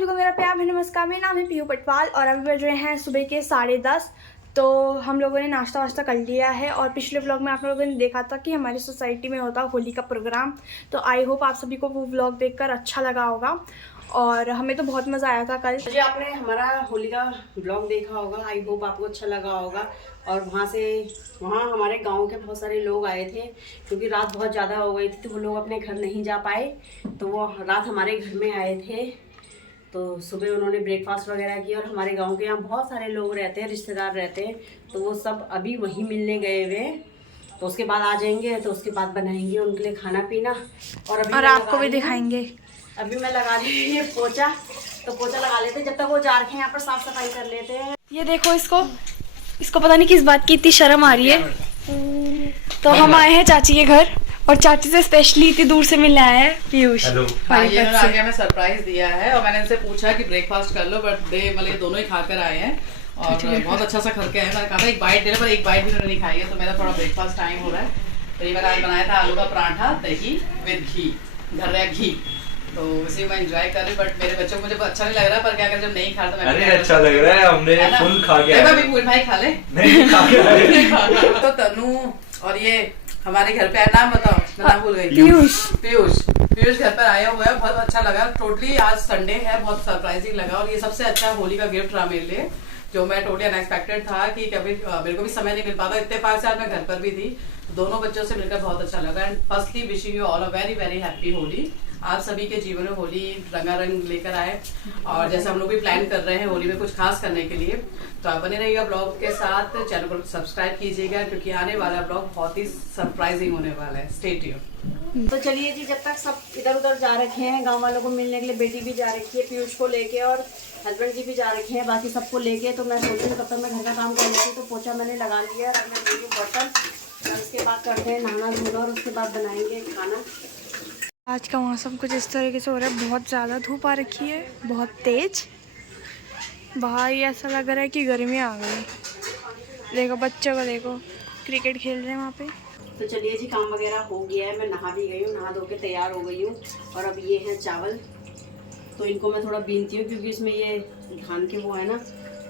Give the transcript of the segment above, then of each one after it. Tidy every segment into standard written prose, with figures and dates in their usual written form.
सभी को मेरा प्यार नमस्कार। मेरा नाम है पीयू पटवाल और अभी बज रहे हैं सुबह के 10:30। तो हम लोगों ने नाश्ता वाश्ता कर लिया है और पिछले व्लॉग में आप लोगों ने देखा था कि हमारी सोसाइटी में होता होली का प्रोग्राम। तो आई होप आप सभी को वो व्लॉग देखकर अच्छा लगा होगा और हमें तो बहुत मज़ा आया था कल। जी आपने हमारा होली का व्लॉग देखा होगा, आई होप आपको अच्छा लगा होगा। और वहाँ हमारे गांव के बहुत सारे लोग आए थे क्योंकि रात बहुत ज़्यादा हो गई थी तो वो लोग अपने घर नहीं जा पाए, तो वो रात हमारे घर में आए थे। तो सुबह उन्होंने ब्रेकफास्ट वगैरह किया और हमारे गांव के यहाँ बहुत सारे लोग रहते हैं, रिश्तेदार रहते हैं, तो वो सब अभी वहीं मिलने गए हुए, तो उसके बाद आ जाएंगे, तो उसके बाद बनाएंगे उनके लिए खाना पीना और आपको भी दिखाएंगे। अभी मैं लगा रही हूँ ये पोछा, तो पोछा लगा लेते हैं जब तक वो जा रखे हैं, यहाँ पर साफ सफाई कर लेते हैं। ये देखो, इसको पता नहीं किस बात की इतनी शर्म आ रही है। तो हम आए हैं चाची के घर और चाची से स्पेशली इतनी दूर से मिलने आए हैं पीयूष। हाँ, ये आगे हमें सरप्राइज दिया है और मैंने इनसे पूछा कि ब्रेकफास्ट कर लो, बट दे मतलब दोनों ही खाकर आए हैं और बहुत अच्छा सा करके आए। मैंने कहा था एक बाइट दे, पर एक बाइट भी उन्होंने नहीं खाई है, तो मेरा थोड़ा ब्रेकफास्ट टाइम हो रहा है। तो ये मैंने आज बनाया था आलू का पराठा, दही विद घी, घर का घी, तो इसी में एंजॉय कर रही। बट मेरे बच्चों को मुझे अच्छा नहीं लग रहा है, पर क्या कर जब नहीं खा तो मैं अच्छा लग रहा है, हमने फुल खा के अभी पूरी भाई खा ले नहीं खा के तो तनु और ये हमारे घर पे आया, नाम बताओ, मैं नाम भूल गई। पीयूष घर पर आया हुआ है, बहुत अच्छा लगा। टोटली आज संडे है, बहुत सरप्राइजिंग लगा और ये सबसे अच्छा होली का गिफ्ट रहा मेरे लिए, जो मैं टोटली अनएक्सपेक्टेड था कि कभी मेरे को भी समय नहीं मिल पाता। इत्तेफाक से आज मैं घर पर भी थी, दोनों बच्चों से मिलकर बहुत अच्छा लगा। And firstly wishing you all a very very happy Holi. आप सभी के जीवन में होली रंगारंग लेकर आए और जैसे हम लोग भी प्लान कर रहे हैं होली में कुछ खास करने के लिए, तो आप बने रहिएगा ब्लॉग के साथ, चैनल को सब्सक्राइब कीजिएगा क्योंकि आने वाला ब्लॉग बहुत ही सरप्राइजिंग होने वाला है। Stay tuned. तो चलिए जी, जब तक सब इधर उधर जा रखे हैं, गांव वालों को मिलने के लिए, बेटी भी जा रखी है पीयूष को लेके और हस्बैंड जी भी जा रखे हैं बाकी सबको लेके, तो मैं सोच रही हूँ तब तक मैं घर का काम कर लेती हूँ। तो पोछा मैंने लगा लिया है, अब मैं लेंगी बर्तन और उसके बाद करते हैं नहाना धोना और उसके बाद बनाएंगे खाना। आज का मौसम कुछ इस तरीके से हो रहा है, बहुत ज़्यादा धूप आ रखी है, बहुत तेज। बाहर ही ऐसा लग रहा है कि गर्मी आ गई। देखो बच्चों को, देखो क्रिकेट खेल रहे हैं वहाँ पे। तो चलिए जी, काम वगैरह हो गया है, मैं नहा भी गई हूँ, नहा धो के तैयार हो गई हूँ। और अब ये है चावल, तो इनको मैं थोड़ा बीनती हूँ क्योंकि इसमें ये धान के वो है ना,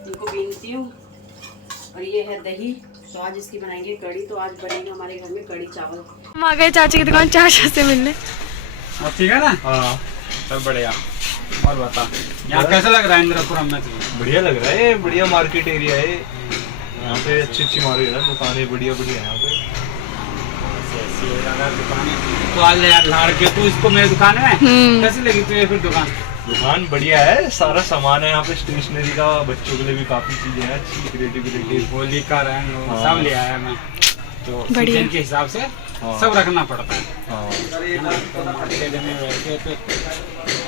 इनको बीनती हूँ। और ये है दही, तो आज इसकी बनाएंगे कड़ी, तो आज बनेगा हमारे घर में कड़ी चावल। हम आ गए चाची की दुकान चाचा से मिलने। ठीक है ना? हाँ सब बढ़िया। और बता यहाँ कैसा लग रहा है इंद्रपुरम में? बढ़िया लग रहा है, बढ़िया मार्केट एरिया है यहाँ पे, अच्छी मार्केट है, दुकानें बढ़िया बढ़िया यहाँ पे। तो आज यार लाड़ के तू इसको मेरी दुकान में कैसी लगी तुझे फिर? दुकान बढ़िया है, सारा सामान है यहाँ पे, स्टेशनरी का, बच्चों के लिए भी काफी चीजें हैं अच्छी, क्रिएटिव होली का रंग सब ले आया मैं, तो सीजन के हिसाब से सब रखना पड़ता है। तो मार्केट में वैसे तो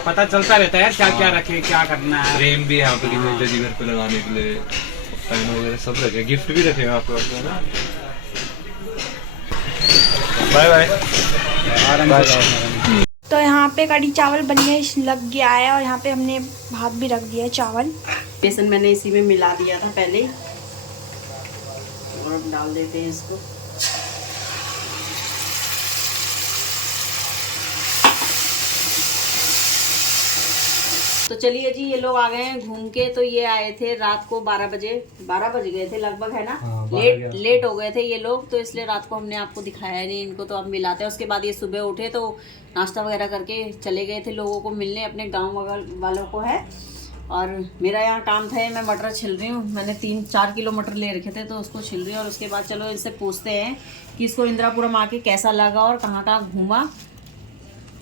पता चलता रहता है क्या क्या रखे, क्या करना है। फ्रेम भी यहाँ पे घर पे लगाने के लिए, पेन वगैरह सब रखे, गिफ्ट भी रखे हैं आपको ना। Bye bye. तो यहाँ पे कड़ी चावल बनने लग गया है और यहाँ पे हमने भात भी रख दिया है, चावल। बेसन मैंने इसी में मिला दिया था पहले और डाल देते हैं इसको। तो चलिए जी, ये लोग आ गए हैं घूम के। तो ये आए थे रात को 12 बज गए थे लगभग, है ना? लेट हो गए थे ये लोग, तो इसलिए रात को हमने आपको दिखाया नहीं इनको, तो अब मिलाते हैं। उसके बाद ये सुबह उठे तो नाश्ता वगैरह करके चले गए थे लोगों को मिलने, अपने गांव वालों को है। और मेरा यहाँ काम था, मैं मटर छिल रही हूँ, मैंने 3-4 किलो मटर ले रखे थे, तो उसको छिल रही हूँ। और उसके बाद चलो इनसे पूछते हैं कि इसको इंदिरापुरम आके कैसा लगा और कहाँ कहाँ घूमा।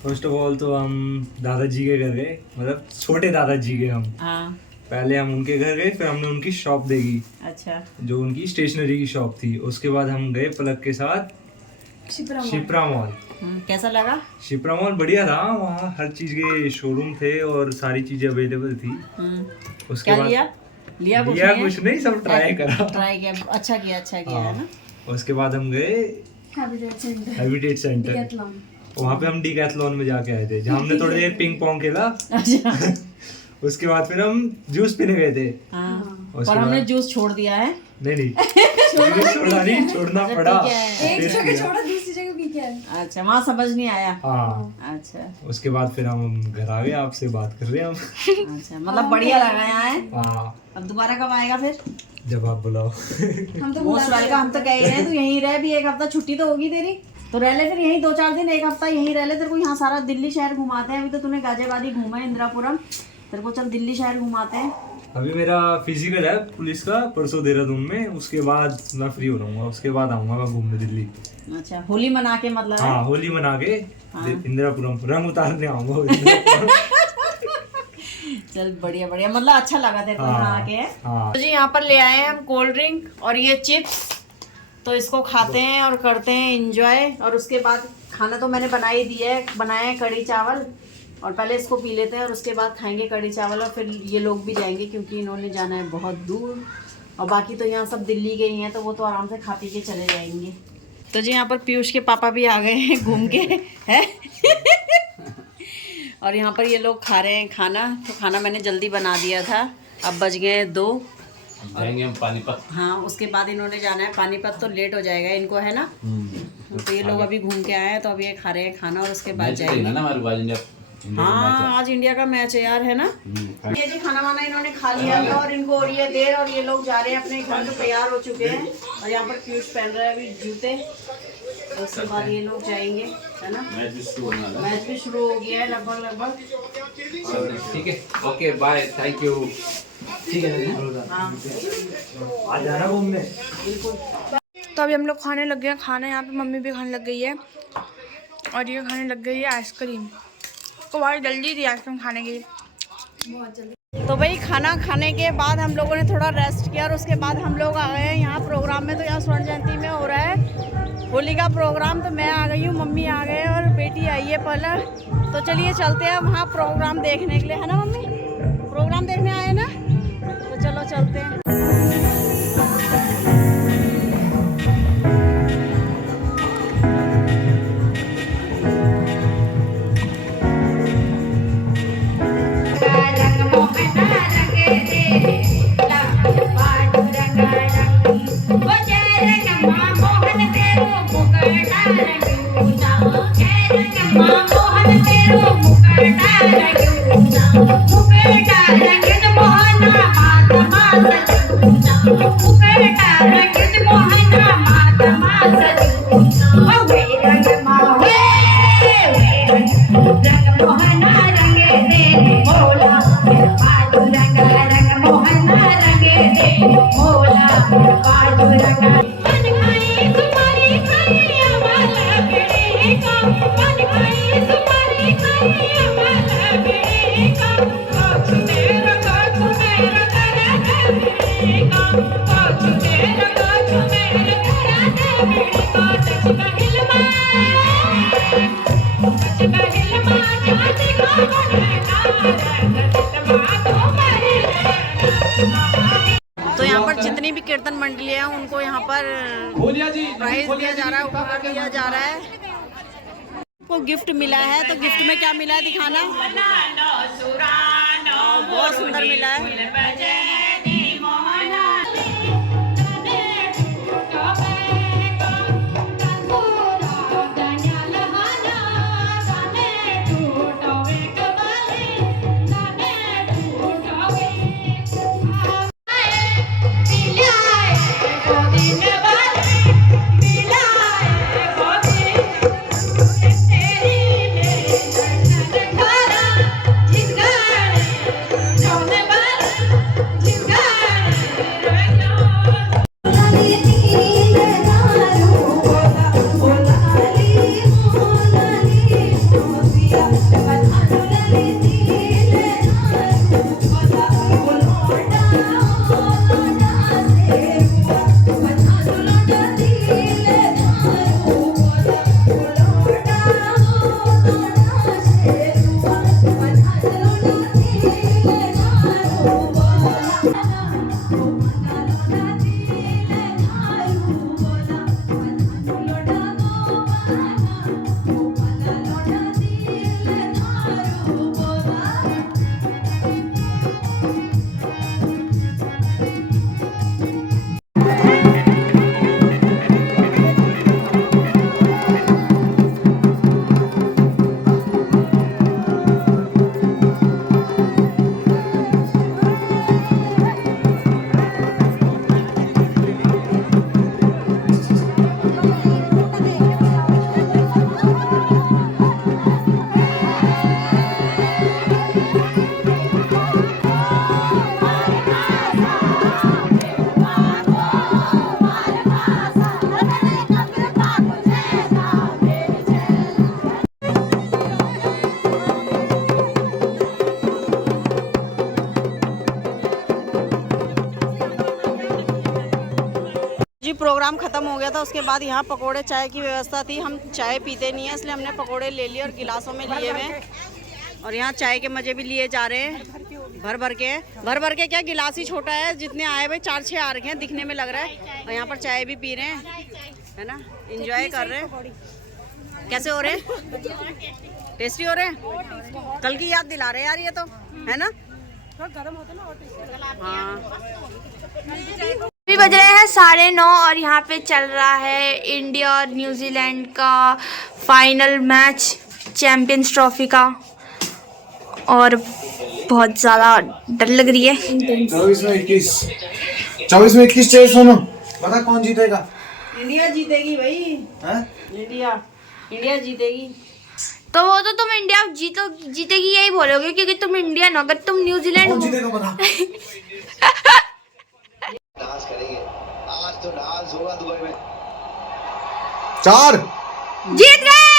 फर्स्ट ऑफ ऑल तो हम दादाजी के घर गए, मतलब छोटे दादाजी के। हम पहले हम उनके घर गए, फिर हमने उनकी शॉप देखी, अच्छा, जो उनकी स्टेशनरी की शॉप थी। उसके बाद हम गए पलक के साथ शिप्रा मॉल। कैसा लगा? शिप्रा मॉल बढ़िया था, वहाँ हर चीज के शोरूम थे और सारी चीजें अवेलेबल थी। उसके बाद लिया कुछ नहीं, सब ट्राई किया। अच्छा किया है ना। उसके बाद हम गए हैबिटेट सेंटर, वहाँ पे हम डिकैथलॉन में जाके आए थे, जहाँ हमने थोड़ी देर पिंग पोंग खेला। उसके बाद फिर हम जूस पीने गए थे। पर हमने जूस छोड़ दिया है। नहीं छोड़ना पड़ा, एक जगह छोड़ा, दूसरी जगह पी के आए। अच्छा, वहाँ समझ नहीं आया। हाँ। अच्छा उसके बाद फिर हम घर आ गए, आपसे बात कर रहे हैं हम। अच्छा, मतलब बढ़िया लगा यहाँ है। हाँ, अब दोबारा कब आएगा फिर? जब आप बुलाओ। हम तो मोस्ट वेलकम। हम तो कह ही रहे हैं, तू यहीं रह भी, एक हफ्ता छुट्टी तो होगी तेरी, तो रह ले फिर यहीं 2-4 दिन, एक हफ्ता यहीं रह ले। तेरे को यहाँ सारा दिल्ली शहर घुमाते हैं। अभी तो तूने गाजियाबाद घूमा है, इंदिरापुरम, तेरे को चल दिल्ली शहर घुमाते हैं। अभी मेरा फिजिकल है पुलिस का परसों देहरादून में, उसके बाद मैं फ्री हो रहूंगा, उसके बाद आऊंगा मैं घूमने दिल्ली। अच्छा, होली मना के मतलब? हाँ, होली मना के इंदिरापुरम रंग उतारने आऊंगा। चल बढ़िया बढ़िया, मतलब अच्छा लगा तेरे को यहाँ आके। हाँ। तो जी यहाँ पर ले आए हैं हम कोल्ड ड्रिंक और ये चिप्स, तो इसको खाते हैं और करते हैं एंजॉय। और उसके बाद खाना तो मैंने बना ही दिया है, बनाया है कढ़ी चावल, और पहले इसको पी लेते हैं और उसके बाद खाएंगे कढ़ी चावल। और फिर ये लोग भी जाएंगे क्योंकि इन्होंने जाना है बहुत दूर, और बाकी तो यहाँ सब दिल्ली के ही हैं, तो वो तो आराम से खा पी के चले जाएंगे। तो जी यहाँ पर पीयूष के पापा भी आ गए हैं घूम के है। और यहाँ पर ये लोग खा रहे हैं खाना। तो खाना मैंने जल्दी बना दिया था, अब बज गए हैं 2, जाएंगे हम पानीपत। हाँ, उसके बाद इन्होंने जाना है पानीपत, तो लेट हो जाएगा इनको, है ना। तो ये लोग अभी घूम के आए हैं, तो अभी ये खा रहे हैं खाना और उसके बाद जाएंगे। हाँ, आज इंडिया का मैच है यार, है ना। ये जी खाना वाना इन्होंने खा लिया है और इनको हो रही है देर, और ये लोग जा रहे हैं अपने घर, तो तैयार हो चुके हैं। और यहाँ पर पीयूष पहन रहा है अभी जूते, तो उसके बाद ये लोग जाएंगे, है ना। मैच भी शुरू हो गया है लगभग। ठीक है, ओके बाय, थैंक यू। ठीक है, हाँ आ जाना घूमने। बिल्कुल। तो अभी हम लोग खाने लग गए हैं खाना। यहाँ पे मम्मी भी खाने लग गई है, और ये खाने लग गई है आइसक्रीम। तो बहुत जल्दी थी आइसक्रीम खाने की, बहुत जल्दी। तो भाई खाना खाने के बाद हम लोगों ने थोड़ा रेस्ट किया, और उसके बाद हम लोग आ गए हैं यहाँ प्रोग्राम में। तो यहाँ स्वर्ण जयंती में हो रहा है होली का प्रोग्राम, तो मैं आ गई हूँ, मम्मी आ गए और बेटी आई है पलर। तो चलिए चलते हैं वहाँ प्रोग्राम देखने के लिए, है ना मम्मी। प्रोग्राम देखने आए ना, तो चलो चलते हैं। तो यहाँ पर जितनी भी कीर्तन मंडलियाँ हैं उनको यहाँ पर प्राइज दिया जा रहा है, उपहार दिया जा रहा है। को गिफ्ट मिला है, तो गिफ्ट में क्या मिला है दिखाना। बहुत सुंदर मिला है। प्रोग्राम ख़त्म हो गया था, उसके बाद यहाँ पकोड़े चाय की व्यवस्था थी। हम चाय पीते नहीं है, इसलिए हमने पकोड़े ले लिए और गिलासों में लिए हुए हैं। और यहाँ चाय के मज़े भी लिए जा रहे हैं भर भर के क्या गिलास ही छोटा है, जितने आए भाई 4-6 आ रखे हैं, दिखने में लग रहा है। और यहाँ पर चाय भी पी रहे हैं, है ना, इंजॉय कर रहे हैं। कैसे हो रहे हैं? टेस्टी हो रहे हैं? कल की याद दिला रहे हैं यार ये तो, है ना। हाँ, अभी बज रहे हैं 9:30 और यहाँ पे चल रहा है इंडिया और न्यूजीलैंड का फाइनल मैच चैंपियंस ट्रॉफी का, और बहुत ज़्यादा डर लग रही है। 24 में 21 चेस सोनू, पता कौन जीतेगा? इंडिया जीतेगी भाई। हैं? इंडिया जीतेगी। तो वो तो तुम इंडिया जीतेगी यही बोलोगे क्योंकि तुम इंडियन हो। अगर तुम न्यूजीलैंड कौन हो जीतेगा पता? डांस करेंगे आज, तो डांस होगा दुबई में। 4 जीत गए।